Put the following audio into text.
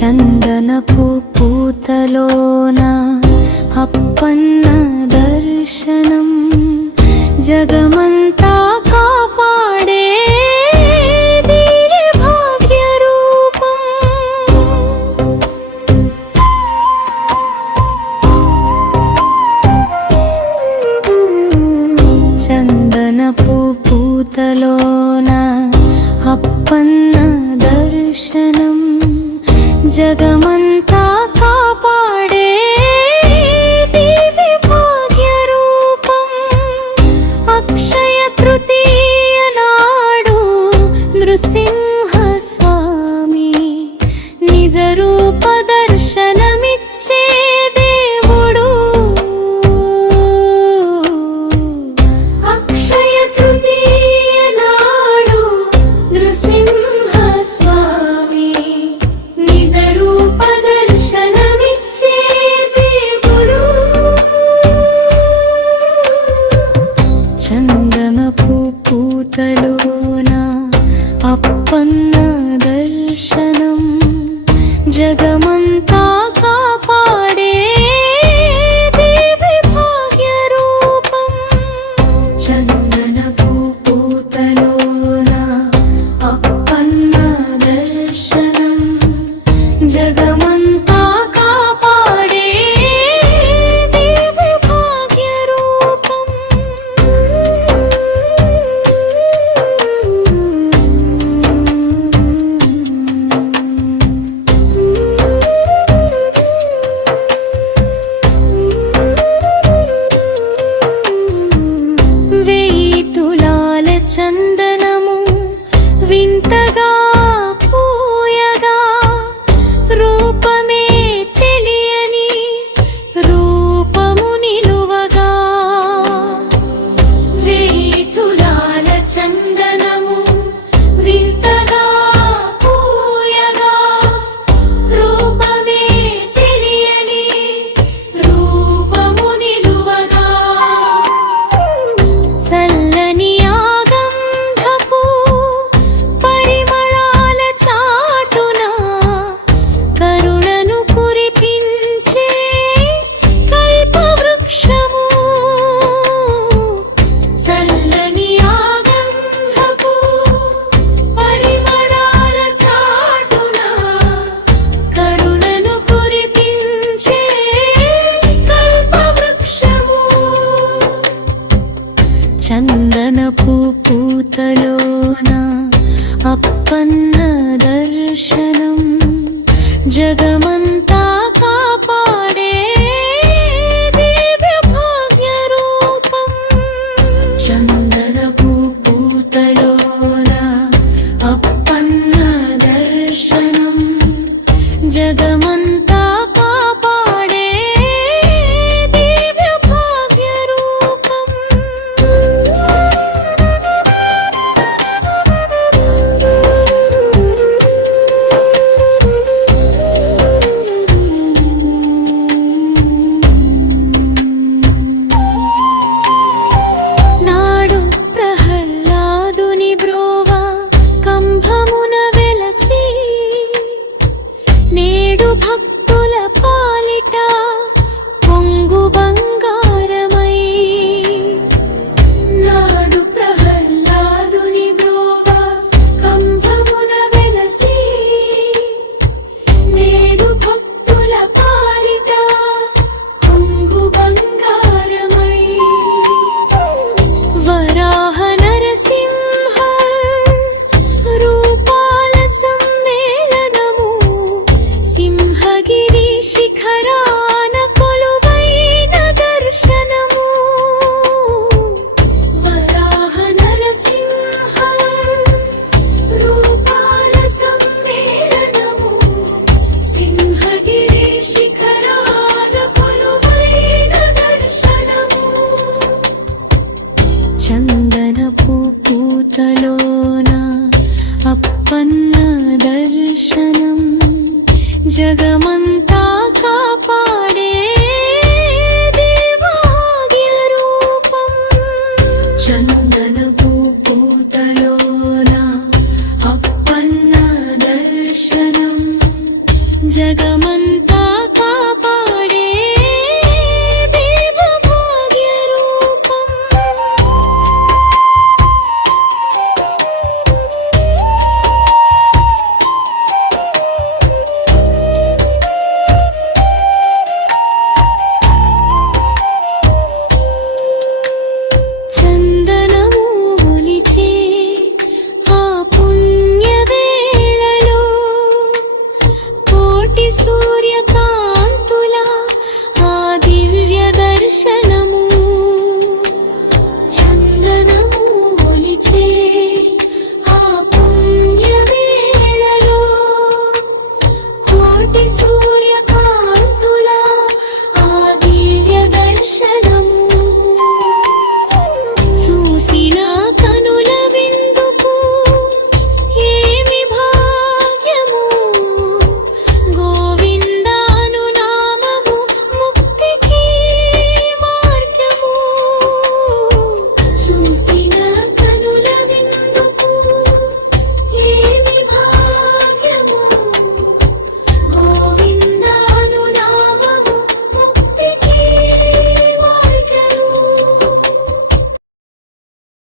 చందనపు పూతలోన అప్పన్న దర్శనం జగమంతా కాపాడే భాగ్య రూపం. చందనపు పూతలోన అప్పన్న దర్శనం జగమంతా కాపాడే దివ్య భాగ్య రూపం. అక్షయ తృతీయ నాడు నృసింహ స్వామి నిజ రూప దర్శనమిచ్చే దేవుడు. అక్షయ తృతీయ నాడు నృసింహ స్వామి నిజ రూప దర్శనమిచ్చే దేవుడు. చందనపు పూతలోన అప్పన్న దర్శనం జగమంతా కాపాడే దివ్య భాగ్య రూపం. చందనపు పూతలోన అప్పన్న దర్శనం జగమంతా కాపాడే దివ్య భాగ్య రూపం. వేయి తులాల చందనము వింతగా పూయగా రూపమే తెలియని రూపము నిలువగా. వేయి తులాల చందనము వింతగా పూయగా రూపమే తెలియని రూపము నిలువగా. చల్లని ఆగంధపు పరిమళాల చాటున కరుణను కురిపించే కల్పవృక్షము. చల్లని ఆగంధపు పరిమళాల చాటున కరుణను కురిపించే కల్పవృక్షము. చందనపు పూతలోన అప్పన్న దర్శనం జగమంతా కాపాడే దివ్య భాగ్య రూపం. చందనపు పూతలోన అప్పన్న దర్శనం జగమంతా కాపాడే దివ్య భాగ్య రూపం. నాడు ప్రహ్లాదుని బ్రోవ కంభమున వెలసి నేడు భక్తుల పాలిట పొంగు బంగారమై. నాడు ప్రహ్లాదుని బ్రోవ కంభమున వెలసి నేడు భక్తుల పాలిట పొంగు బంగారమై. వరాహ నరసింహ రూపాల సమ్మేళనము సింహగిరి శిఖరాన కొలువైన దర్శనము. వరాహ నరసింహ రూపాల సమ్మేళనము సింహగిరి శిఖరాన కొలువైన దర్శనము. చందనపు పూతలోన అప్పన్న దర్శనం జగమంతా కాపాడే దివ్య భాగ్య రూపం. చందనపు పూతలోన అప్పన్న దర్శనం జగమ